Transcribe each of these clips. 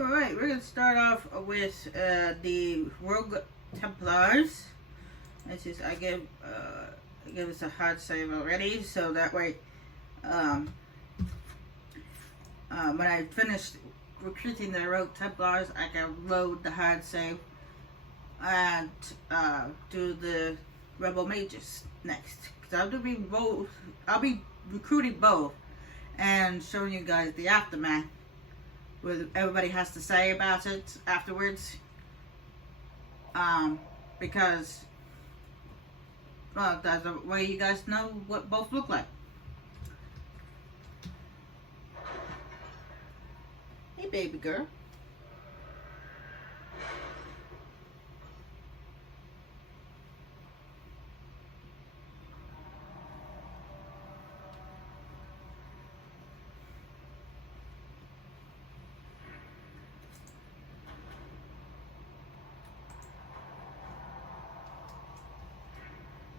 Alright, we're going to start off with the Rogue Templars. This is, I give us a hard save already, so that way, when I finish recruiting the Rogue Templars, I can load the hard save and do the Rebel Mages next. Because I'll be recruiting both and showing you guys the aftermath, what everybody has to say about it afterwards. Because, well, that's the way you guys know what both look like. Hey, baby girl.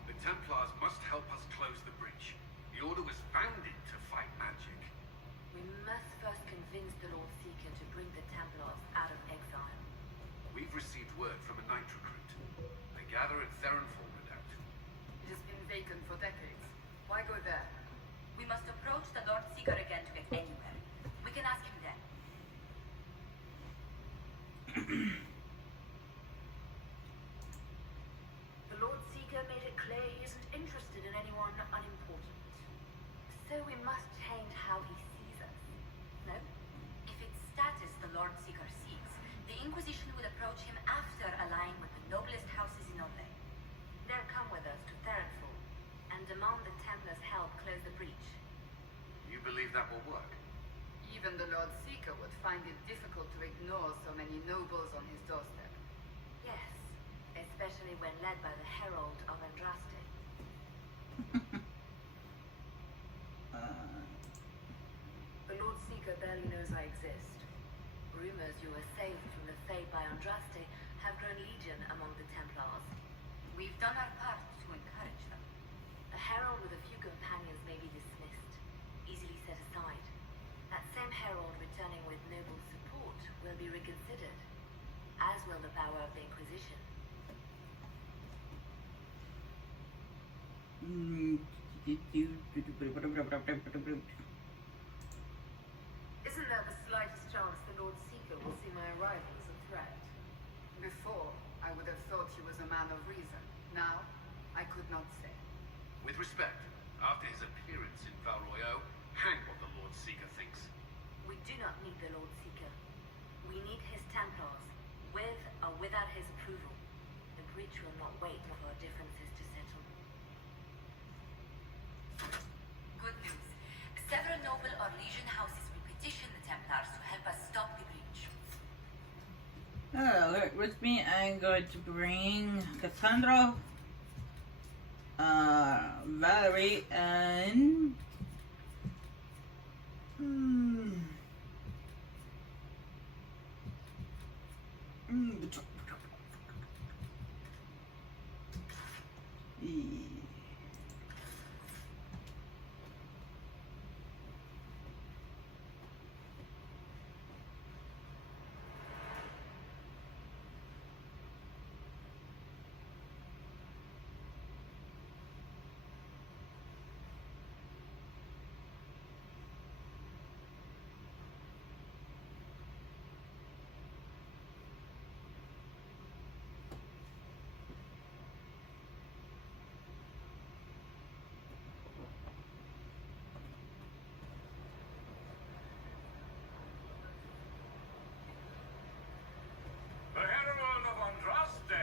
The Templars must help us close the breach. The Order was founded to fight magic. We must first convince the Lord Seeker to bring the Templars out of exile. We've received word from a knight recruit. I gather it's Therenfall Redoubt. It has been vacant for decades. Why go there? We must approach the Lord Seeker again to get anywhere. We can ask him then. The Lord Seeker made it clear he isn't interested in anyone unimportant. So we must change how he sees us. No? If it's status the Lord Seeker seeks, the Inquisition will approach him after allying with the noblest houses in Orlais. They'll come with us to Therenfall and demand the Templars' help close the breach. You believe that will work? Even the Lord Seeker would find it difficult to ignore so many nobles on his doorstep. Yes, especially when led by the Herald of Andraste. The Lord Seeker barely knows I exist. Rumors you were saved from the fate by Andraste have grown legion among the Templars. We've done our part to encourage them. A herald with a few companions may be dismissed, easily set aside. That same herald returning with noble support will be reconsidered, as will the power of the Inquisition. Isn't there the slightest chance the Lord Seeker will see my arrival as a threat? Before, I would have thought he was a man of reason. Now, I could not say. With respect, after his appearance in Val Royeaux, hang what the Lord Seeker thinks. We do not need the Lord Seeker. We need his Templars, with or without his approval. The breach will not wait for our differences to settle. Good news. Several noble or legion houses will petition the Templars to help us stop the breach. Oh, with me, I'm going to bring Cassandra, Valerie, and The Herald of Andraste,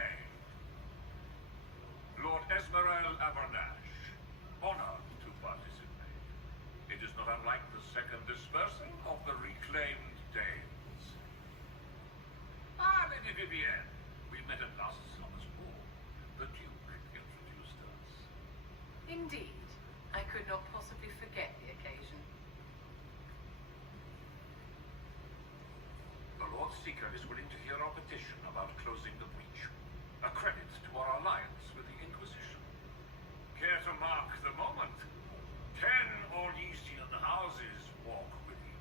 Lord Esmerel Abernash, honored to participate. It is not unlike the second dispersal of the reclaimed Danes. Ah, Lady Vivienne, we met at last summer's ball. The Duke introduced us. Indeed. I could not possibly forget the occasion. The Lord Seeker is willing to hear our petition about closing the breach. A credit to our alliance with the Inquisition. Care to mark the moment? 10 Orlesian houses walk with you.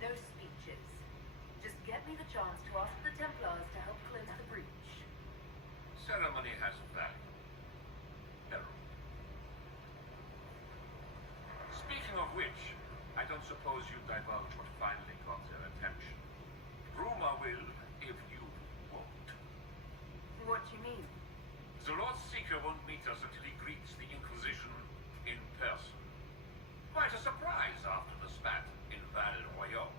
No speeches. Just get me the chance to ask the Templars to help close the breach. Ceremony has value. Herald. Speaking of which, I don't suppose you divulge what finally got their attention. Rumor will, if you won't. What do you mean? The Lord Seeker won't meet us until he greets the Inquisition in person. Quite a surprise after the spat in Val Royale.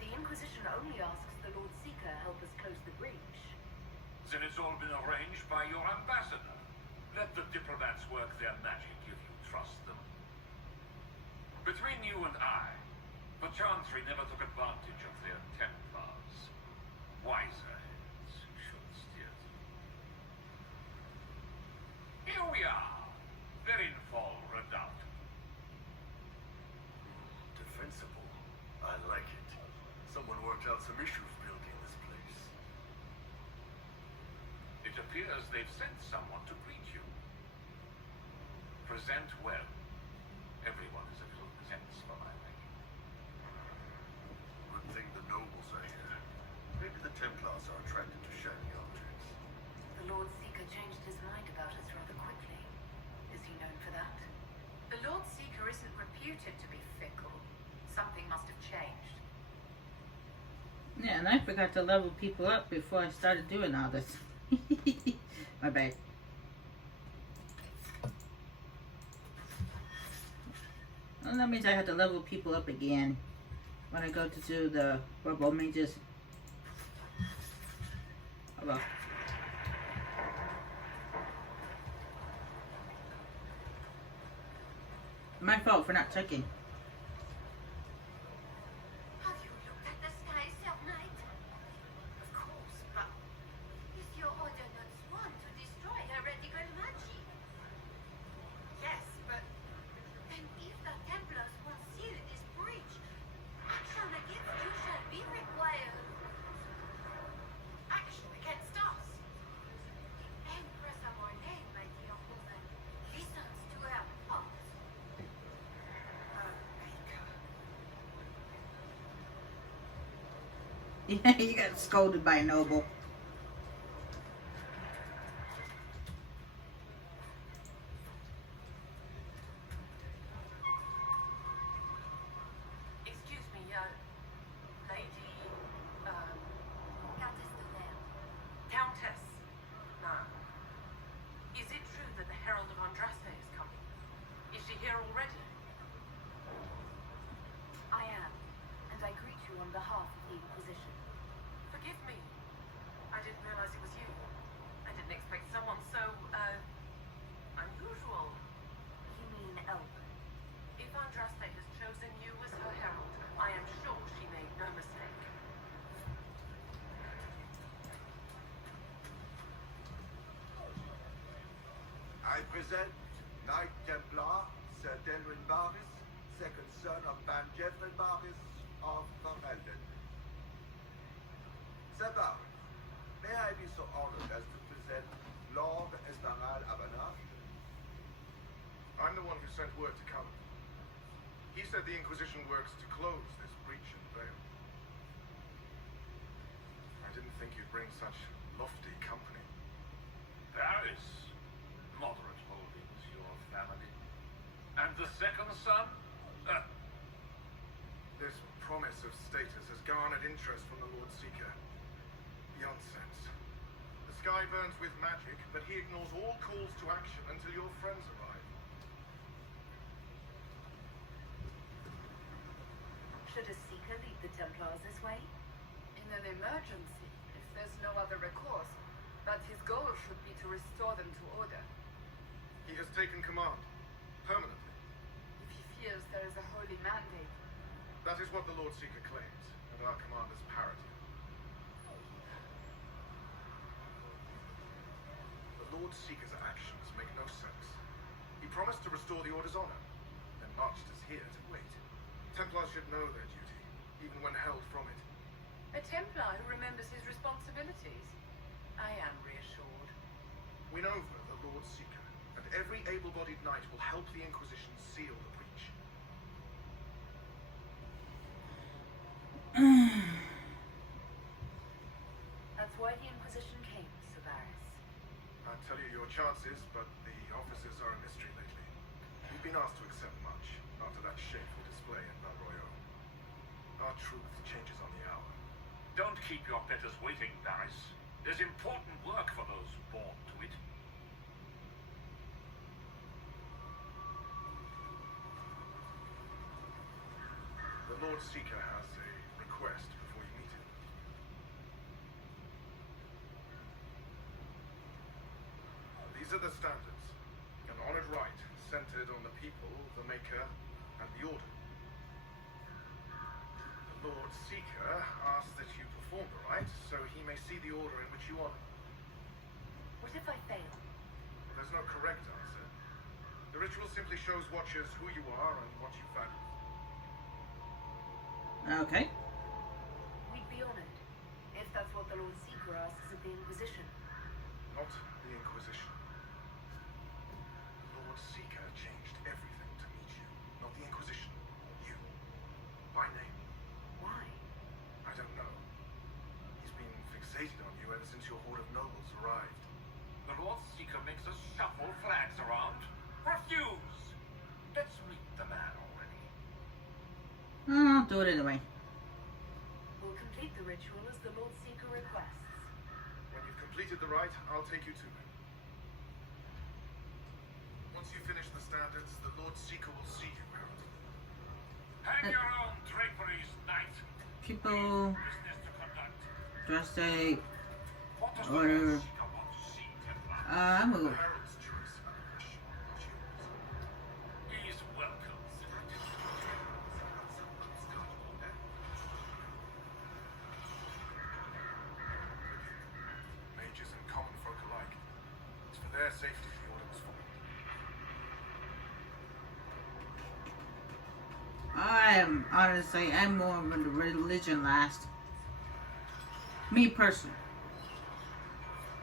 The Inquisition only asks the Lord Seeker help us close the breach. Then it's all been arranged by your ambassador. Let the diplomats work their magic if you trust them. Between you and I, the Chantry never took advantage of their Templars. Wiser heads should steer them. Here we are. Verinfall Redoubt. Defensible. I like it. Someone worked out some issues building this place. It appears they've sent someone to greet you. Present well. Everyone is a little tense for my liking. Good thing the nobles are here. Maybe the Templars are attracted to shiny objects. The Lord Seeker changed his mind about us rather quickly. Is he known for that? The Lord Seeker isn't reputed to be fickle. Something must have changed. Yeah, and I forgot to level people up before I started doing all this. My bad. Well, that means I have to level people up again when I go to do the Rebel Mages. Oh well. My fault for not checking. Have you looked at the sky, Sir Knight? Of course, but Is your order not sworn to destroy heretical magic? yes, but Then if the Templars will seal this breach, action against you shall be required. action against us. The Empress of our name, my dear woman, listens to her thoughts. Yeah, you got scolded by a noble. Excuse me, Lady, Countess de Nair. Countess, now, is it true that the Herald of Andraste is coming? Is she here already? I am, and I greet you on behalf of the Inquisition. Forgive me. I didn't realize it was you. I didn't expect someone so, unusual. You mean Elven? If Andraste has chosen you as her herald, I am sure she made no mistake. I present Knight Templar, Sir Denrin Barris, second son of Ban Jeffrey Barris of Vermelden. Sir Barris, may I be so honored as to present Lord Estaral Abanach? I'm the one who sent word to come. He said the Inquisition works to close this breach in Vale. I didn't think you'd bring such lofty company. Paris. Moderate holdings, your family. And the second son? This promise of status has garnered interest from the Lord Seeker. Nonsense. The sky burns with magic, but he ignores all calls to action until your friends arrive. Should a Seeker lead the Templars this way? in an emergency, if there's no other recourse. But his goal should be to restore them to order. He has taken command. Permanently. If he feels there is a holy mandate, That is what the Lord Seeker claims, and our commander's parroted. The Lord Seeker's actions make no sense. He promised to restore the Order's honor, then marched us here to wait. Templars should know their duty. even when held from it. A Templar who remembers his responsibilities. I am reassured. Win over the Lord Seeker, and every able-bodied knight will help the Inquisition seal the breach. That's why the Inquisition came, Severus. I tell you your chances, but the officers are a mystery lately. We've been asked to accept much after that shameful display in Val Royale. Our truth changes on the hour. Don't keep your betters waiting, Varys. There's important work for those born to it. The Lord Seeker has a request before you meet him. These are the standards. An honored right centered on the people, the Maker, and the Order. The Lord Seeker asks that you perform the rite so he may see the order in which you honor. What if I fail? There's no correct answer. The ritual simply shows watchers who you are and what you value. Okay. We'd be honored, if that's what the Lord Seeker asks of the Inquisition. Not the Inquisition. The Lord Seeker changed everything to meet you. Not the Inquisition. You. By name. Why? I don't know. He's been fixated on you ever since your horde of nobles arrived. The Lord Seeker makes us shuffle flags around. Refuse! Let's meet the man already. I'll do it anyway. We'll complete the ritual as the Lord Seeker requests. When you've completed the rite, I'll take you to him. Once you finish the standards, the Lord Seeker will see you, Harold. Hang your own draperies, knight. People Business to conduct. dressed a What does the order. Lord Seeker want to see, Templar? Move. Harold's choice, not yours. He's welcome. Mages and common folk alike. It's for their safety the order was formed. I'm more of a religion last. Me personally.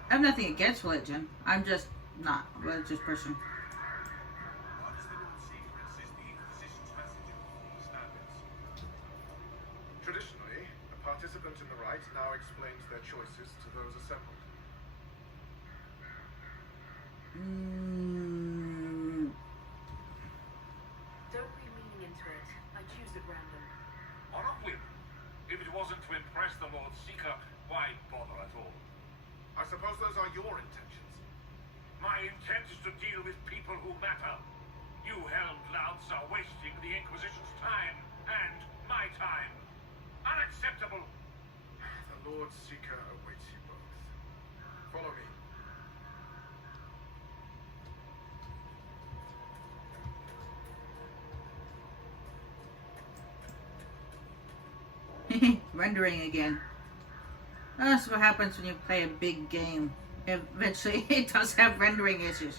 I have nothing against religion. I'm just not a religious person. Why does the Lord Seeker insist the Inquisition's message of the standards? Traditionally, a participant in the rite now explains their choices to those assembled. Don't read meaning into it. I choose at random. On a whim. If it wasn't to impress the Lord Seeker, why bother at all? I suppose those are your intentions. My intent is to deal with people who matter. You helmed louts are wasting the Inquisition's time and my time. Unacceptable. The Lord Seeker awaits you both. Follow me. Rendering again. That's what happens when you play a big game. Eventually, it does have rendering issues.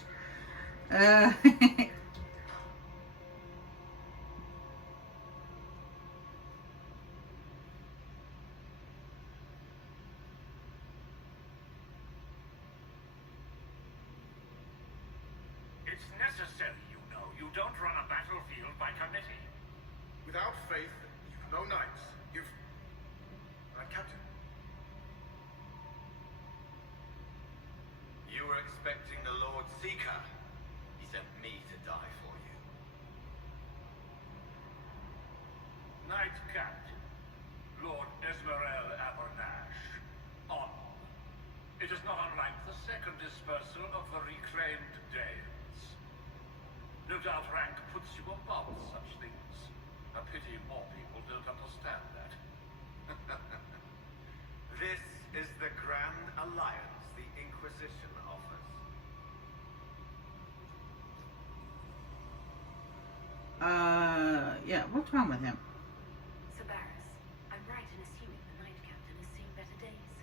It's necessary, you know. You don't run a battlefield by committee. Without faith, you've no knights. You've... Captain. You were expecting the Lord Seeker. He sent me to die for you. Knight Captain, Lord Esmerel Abernash. On. It is not unlike the second dispersal of the reclaimed Danes. No doubt rank puts you above such things. A pity more people don't understand that. This is the grand alliance the Inquisition offers. Yeah, what's wrong with him? Severus, I'm right in assuming the Knight Captain has seen better days.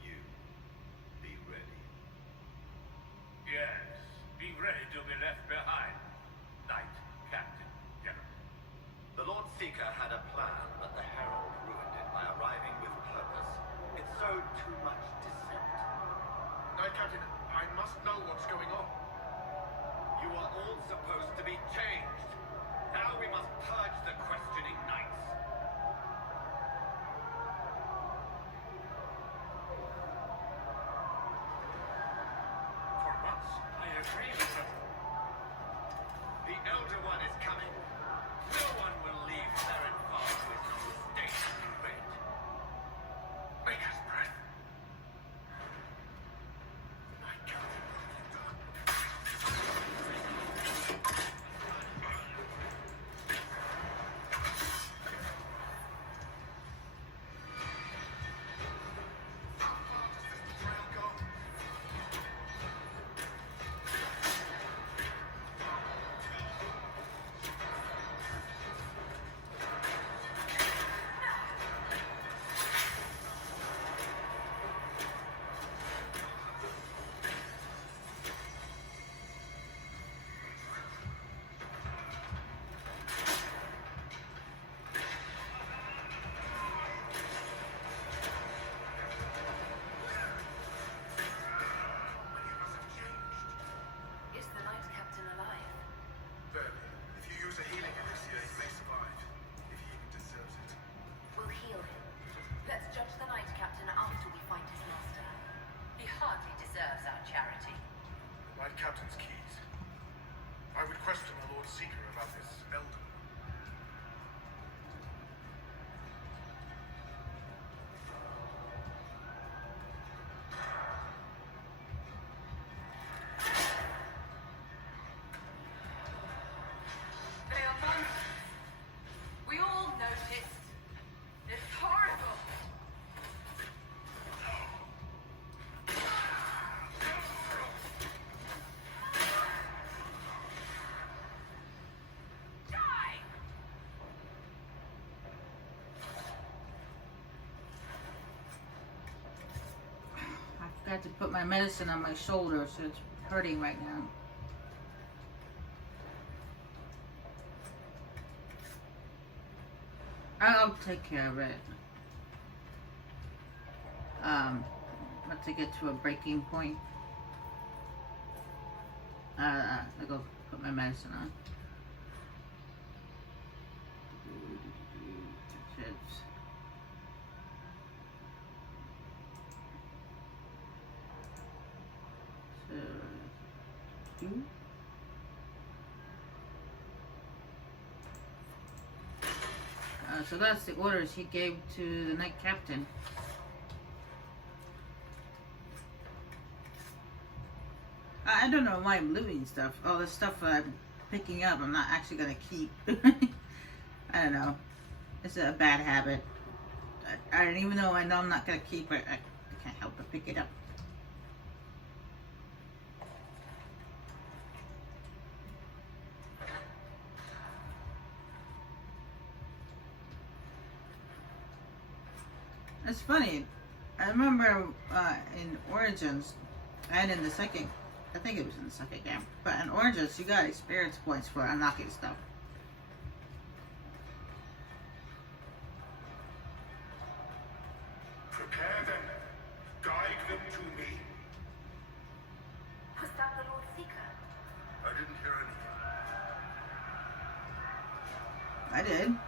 You be ready. Yes, be ready to be left behind, Knight Captain General. The Lord Seeker had a plan. Knight Captain, I must know what's going on. You are all supposed to be changed. Now we must purge the questioning knights. For once, I agree with her. The Elder One is coming. No one will leave Theron far who is not stained in red. Maker's breath. My God. How far does this betrayal go? Is the Knight Captain alive? Barely. If you use a healing elixir, he may survive. If he even deserves it. We'll heal him. Let's judge the Knight Captain after we find his master. He hardly deserves our charity. Knight Captain's keys. I would question the Lord Seeker about this elder. They are monsters. We all noticed. It's horrible. Die! I forgot to put my medicine on my shoulder, so it's hurting right now. I'll take care of it. Once I get to a breaking point, I'll go put my medicine on. So that's the orders he gave to the Knight Captain. I don't know why I'm looting stuff. All the stuff that I'm picking up, I'm not actually gonna keep. I don't know. It's a bad habit. I don't even know. I know I'm not gonna keep it. I can't help but pick it up. It's funny. I remember in Origins and in the second, I think it was in the second game, but in Origins you got experience points for unlocking stuff. Prepare them. Guide them to me. Was that the Lord Seeker? I didn't hear anything. I did.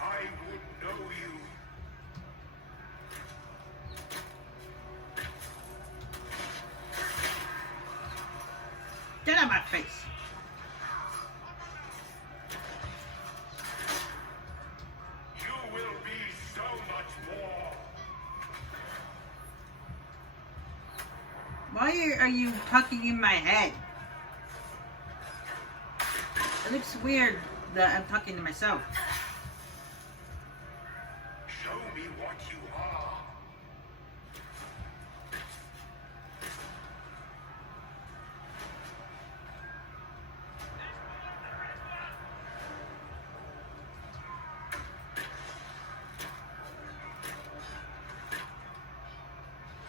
I would know you. Get out of my face. You will be so much more. Why are you tucking in my head? It looks weird that I'm talking to myself. Show me what you are.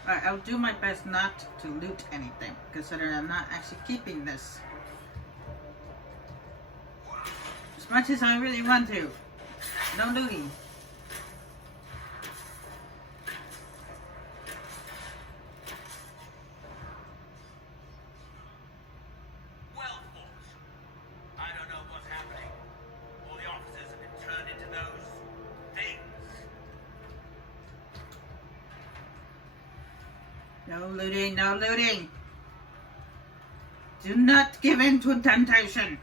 Alright, I'll do my best not to loot anything, considering I'm not actually keeping this. What much as I really want to. No looting. Well fought. I don't know what's happening. All the officers have been turned into those things. No looting, no looting. Do not give in to temptation.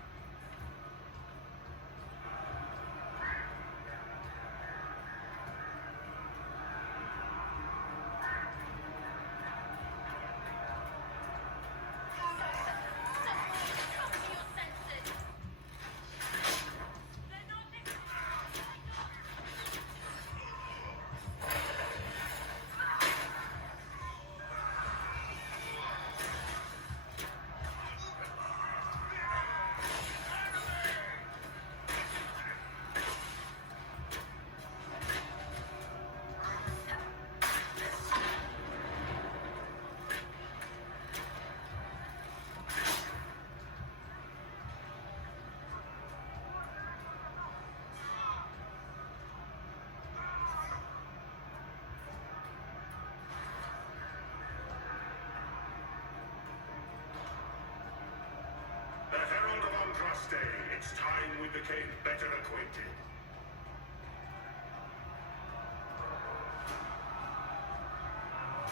The Herald of Andraste. It's time we became better acquainted.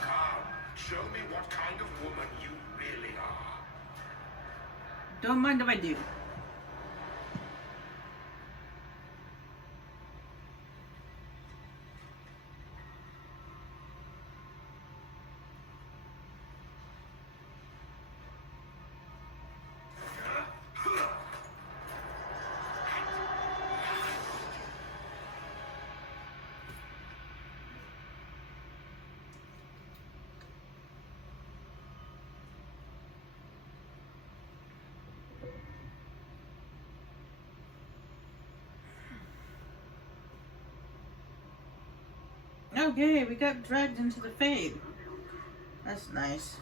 Come, show me what kind of woman you really are. Don't mind if I do. Okay, we got dragged into the Fade. That's nice.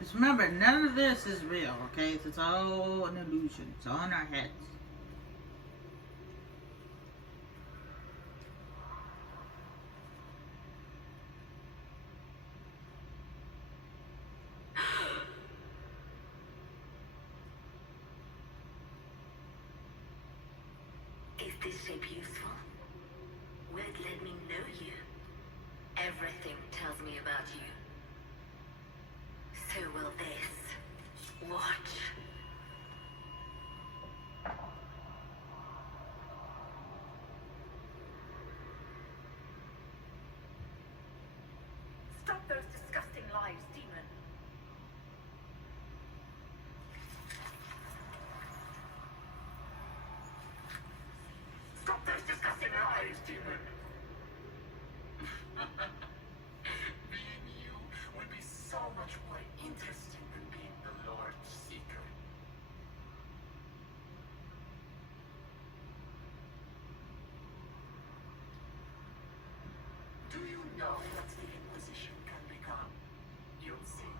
Just remember, none of this is real, okay? It's all an illusion. It's all in our heads. Is this shape useful? Will it let me know you? Everything tells me about you. So will this. Watch. Stop those disgusting lies, demon. Stop those disgusting lies, demon. Being you would be so much more interesting than being the Lord Seeker. Do you know what the Inquisition can become? You'll see.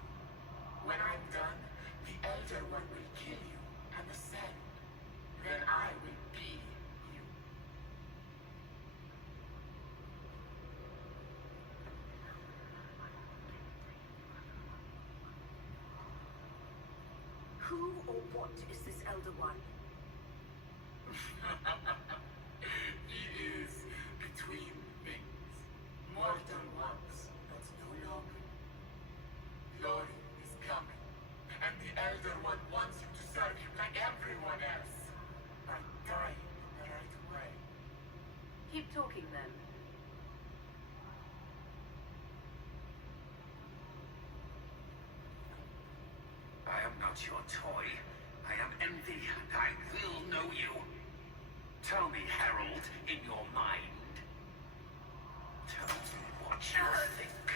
When I'm done, the Elder One will kill you and ascend. Then I will be you. Who or what is this Elder One? He is between things. Mortal once, but no longer. Glory is coming, and the Elder One wants you to serve him like everyone else, by dying in the right way. Keep talking then. I am not your toy. I am envy, and I will know you. Tell me, Herald, in your mind. Tell me what you think.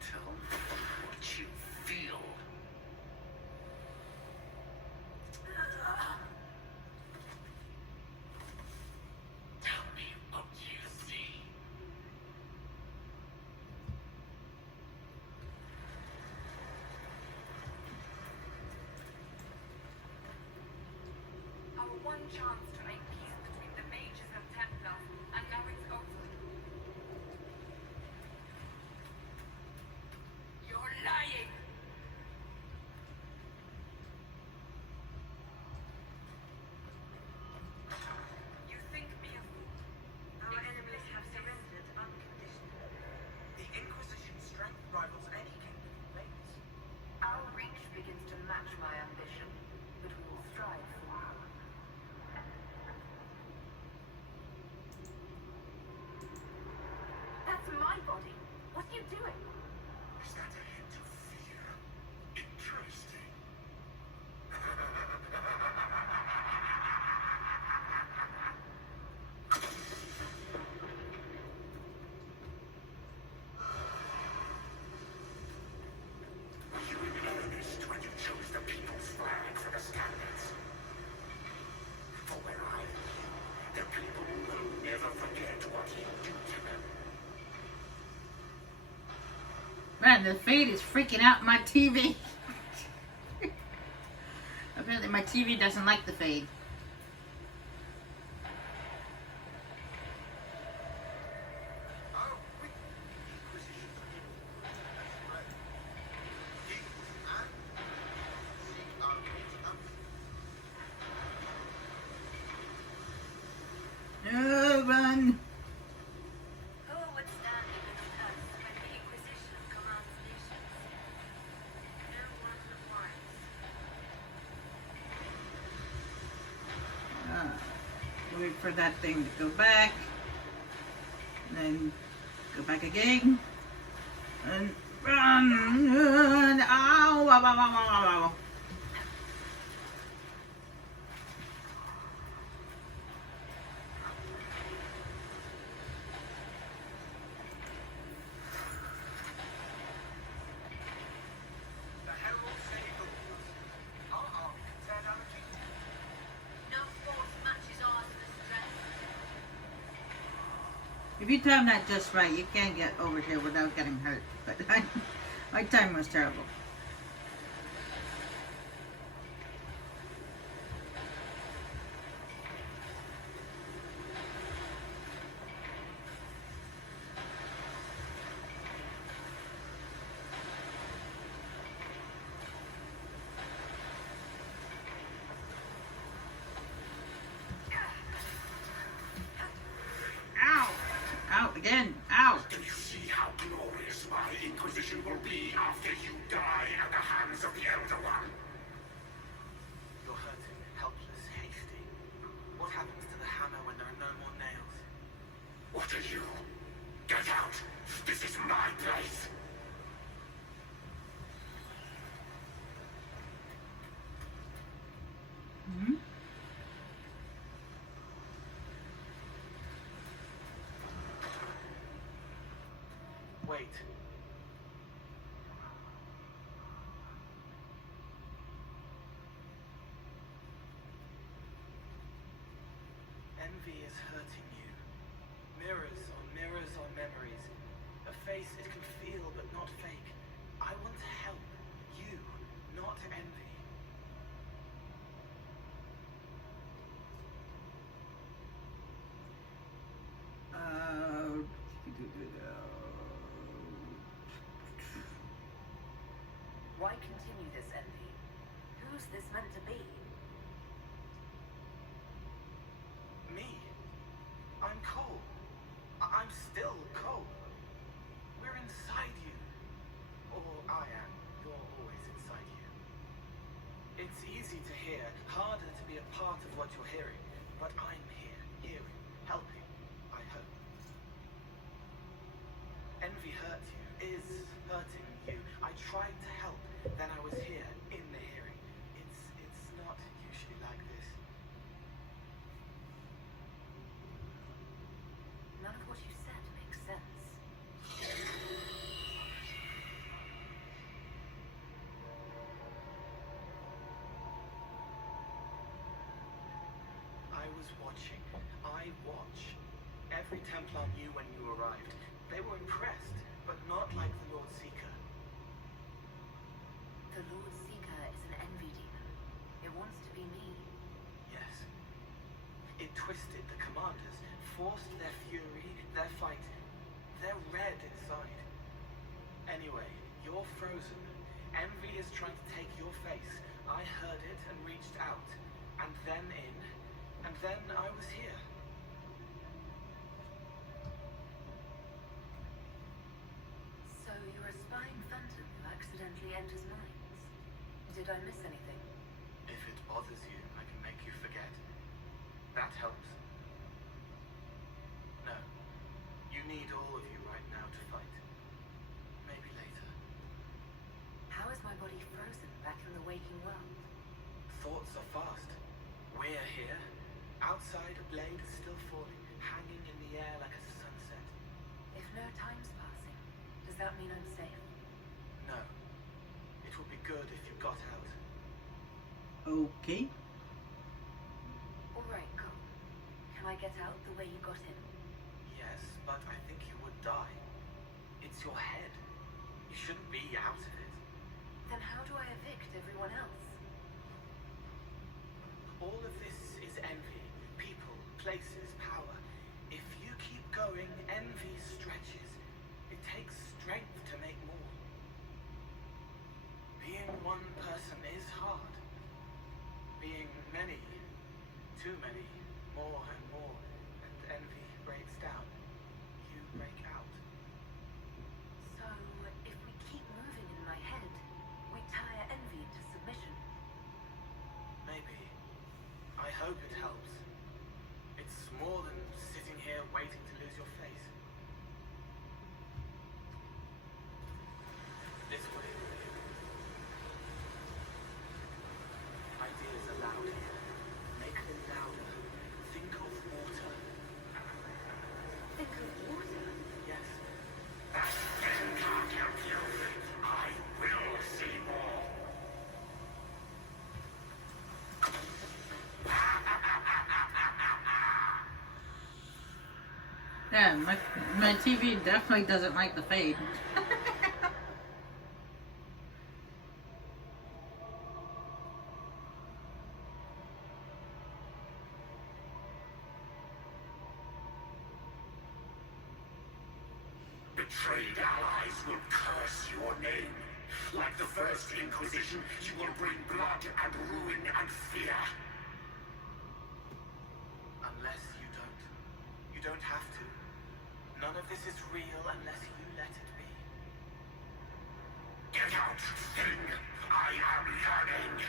Tell me what you feel. chance to make peace between the mages and Templars, and now it's over. You're lying! You think me a fool? Our enemies have surrendered unconditionally. The Inquisition's strength rivals any kingdom in place. Our reach begins to match my ambition, but we will strive for more. That's my body. What are you doing? Is that a hint of fear? Interesting. Were you in earnest when you chose the people's flag for the standards? For where I live, the people will never forget what you do to them. Man, the fade is freaking out my TV. Apparently my TV doesn't like the fade. Oh, we... Inquisition's that's correct. Keep and seek our No, run. Who would stand in the curse when the Inquisition commands nations? No one the wise. Wait for that thing to go back. And then go back again. And run. Ow, ow, ow, ow, ow, ow. The heralds say the rules. Our army can tear down a kingdom. No force matches ours in the strength. If you time that just right, you can get over here without getting hurt. But my time was terrible. Ow! Ow again! Ow! Do you see how glorious my Inquisition will be after you die at the hands of the Elder One? You're hurting, helpless, hasty. What happens to the hammer when there are no more nails? What are you? Get out! This is my place! Hmm? Wait. Envy is hurting you. Mirrors on memories. A face it can feel but not fake. I want to help you, not envy. Why continue this envy? Who's this meant to be? Me? I'm Cole. I'm still Cole. We're inside you. Or I am. You're always inside you. It's easy to hear, harder to be a part of what you're hearing. But I'm here, hearing, helping, I hope. Envy hurt you, is hurting you. I tried to help, then I was here, in the hearing. It's not usually like this. None of what you said makes sense. I was watching. I watch. Every Templar knew when you arrived. They were impressed, but not like the Lord Seeker. The Lord Seeker is an envy demon. It wants to be me. Yes. twisted the commanders, forced their fury, their fight. They're red inside. Anyway, you're frozen. Envy is trying to take your face. I heard it and reached out. And then in. And then I was here. So you're a spying phantom who accidentally enters minds. Did I miss anything? If it bothers you, I can make you forget. That helps. No. You need all of you right now to fight. Maybe later. How is my body frozen back in the waking world? Thoughts are fast. We're here. Outside, a blade is still falling, hanging in the air like a sunset. If no time's passing, does that mean I'm safe? No. It would be good if you got out. Okay. Alright, Cole. Can I get out the way you got in? Yes, but I think you would die. It's your head. You shouldn't be out of it. Then how do I evict everyone else? All of this is envy. People, places, power. If you keep going, envy stretches. It takes strength to make more. Being one person is hard. Being many, too many, more and more, and envy breaks down. You break out. So, if we keep moving in my head, we tire envy into submission. Maybe. I hope it helps. It's more than sitting here waiting to lose your face. This way. Ideas are loud here. Make them louder. Think of water. Think of water. Yes. That thing can't help you. I will see more. Yeah, my TV definitely doesn't like the fade. Betrayed allies will curse your name. Like the first Inquisition, you will bring blood and ruin and fear. Unless you don't. You don't have to. None of this is real unless you let it be. Get out, thing! I am learning!